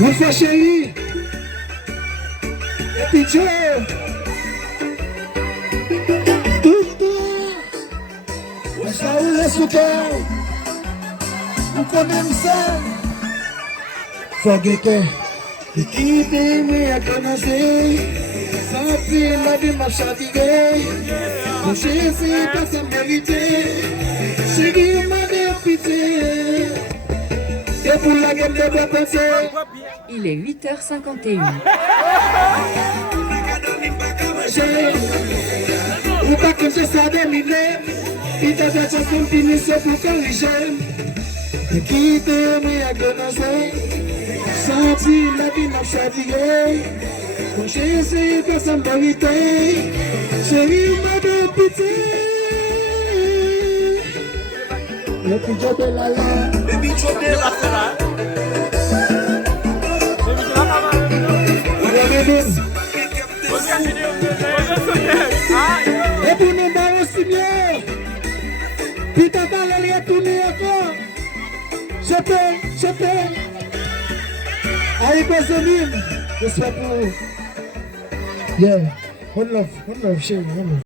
Mon frère chéri, et puis Joe, tout on s'en laisse au cœur, on connaît ça, forget et qui t'aimait à commencer, sans dire la vie m'a chatigué, mon chéri c'est pas sa mérité, chéri m'a dépité. Et pour la gueule de bien penser. Il est 8h51. Ou pas comme ça déminé. Il t'a fait son continue, c'est pour corriger. Et qui t'aimait à commencer. Senti la vie m'a chatigué. Mon chéri, c'est pas sa vérité. Chéri, m'a de pitié. Le plus dur de la langue. Et pour nous barrer aussi bien, puis t'as pas l'air retourner encore. Je peux. Allez, mes amis, je suis pour. Yeah, one love, chérie, one love.